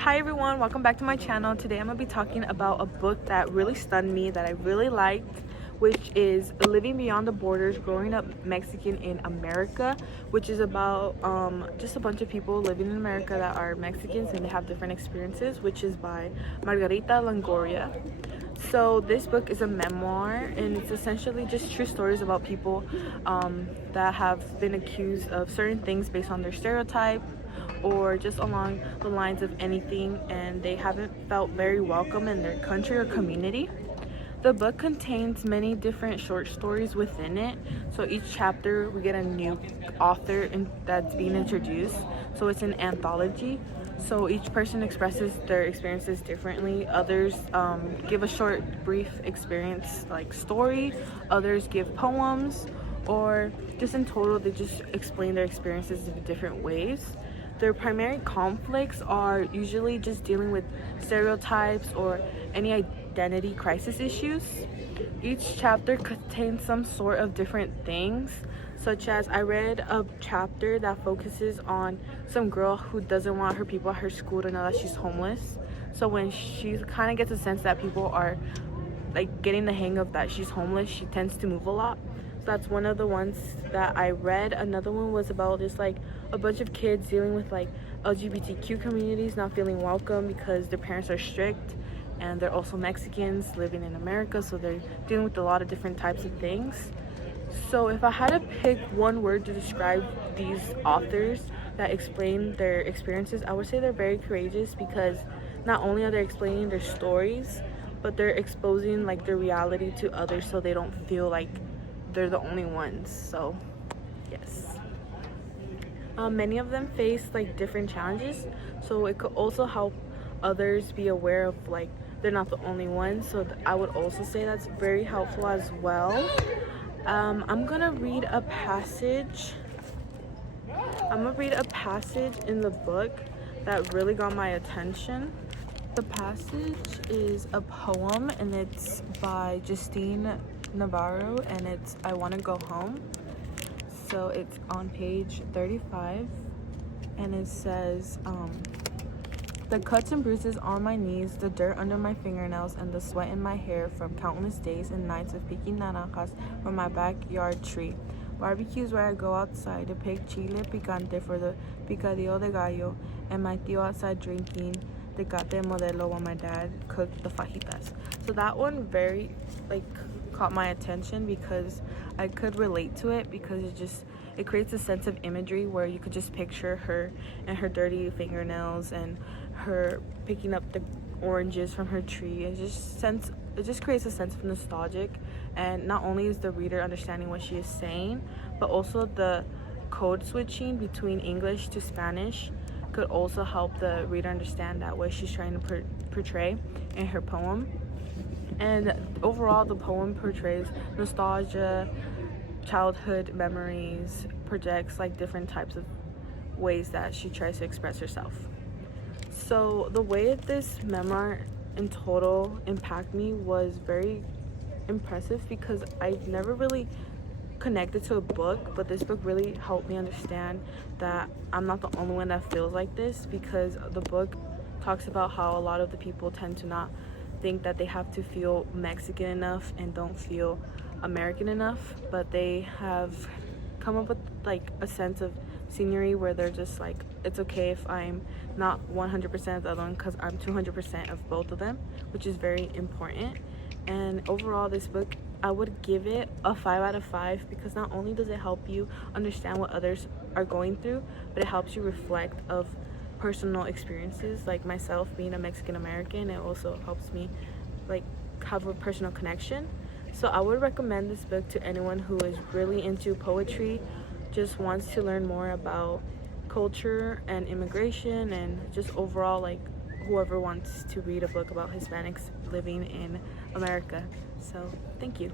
Hi everyone, welcome back to my channel. Today I'm going to be talking about a book that really stunned me, that I really liked, which is Living Beyond the Borders, Growing Up Mexican in America, which is about just a bunch of people living in America that are Mexicans and they have different experiences, which is by Margarita Longoria. So this book is a memoir, and it's essentially just true stories about people that have been accused of certain things based on their stereotype or just along the lines of anything, and they haven't felt very welcome in their country or community. The book contains many different short stories within it, so each chapter we get a new author that's being introduced, so it's an anthology. So each person expresses their experiences differently. Others give a short brief experience like story, others give poems, or just in total they just explain their experiences in different ways. Their primary conflicts are usually just dealing with stereotypes or any identity crisis issues. Each chapter contains some sort of different things, such as I read a chapter that focuses on some girl who doesn't want her people at her school to know that she's homeless. So when she kind of gets a sense that people are like getting the hang of that she's homeless, she tends to move a lot. So that's one of the ones that I read. Another one was about just like a bunch of kids dealing with like LGBTQ communities not feeling welcome because their parents are strict, and they're also Mexicans living in America, so they're dealing with a lot of different types of things. So if I had to pick one word to describe these authors that explain their experiences, I would say they're very courageous, because not only are they explaining their stories, but they're exposing like their reality to others so they don't feel like they're the only ones. So yes. Many of them face like different challenges, so it could also help others be aware of like they're not the only ones. So I would also say that's very helpful as well. I'm gonna read a passage in the book that really got my attention. The passage is a poem, and it's by Justine Navarro, and it's I Want to Go Home. So it's on page 35, and it says, the cuts and bruises on my knees, the dirt under my fingernails, and the sweat in my hair from countless days and nights of picking naranjas from my backyard tree. Barbecues where I go outside to pick chile picante for the picadillo de gallo, and my tío outside drinking Tecate Modelo while my dad cooked the fajitas. So that one very caught my attention because I could relate to it, because it creates a sense of imagery where you could just picture her and her dirty fingernails and her picking up the oranges from her tree. It just creates a sense of nostalgic, and not only is the reader understanding what she is saying, but also the code switching between English to Spanish could also help the reader understand that what she's trying to portray in her poem. And overall, the poem portrays nostalgia, childhood memories, projects like different types of ways that she tries to express herself. So the way this memoir in total impacted me was very impressive, because I've never really connected to a book, but this book really helped me understand that I'm not the only one that feels like this, because the book talks about how a lot of the people tend to not think that they have to feel Mexican enough and don't feel American enough, but they have come up with like a sense of scenery where they're just like, it's okay if I'm not 100% of the other one, because I'm 200% of both of them, which is very important. And overall, this book, I would give it a 5 out of 5, because not only does it help you understand what others are going through, but it helps you reflect of personal experiences, like myself being a Mexican American. It also helps me like have a personal connection. So I would recommend this book to anyone who is really into poetry, just wants to learn more about culture and immigration, and just overall like whoever wants to read a book about Hispanics living in America. So thank you.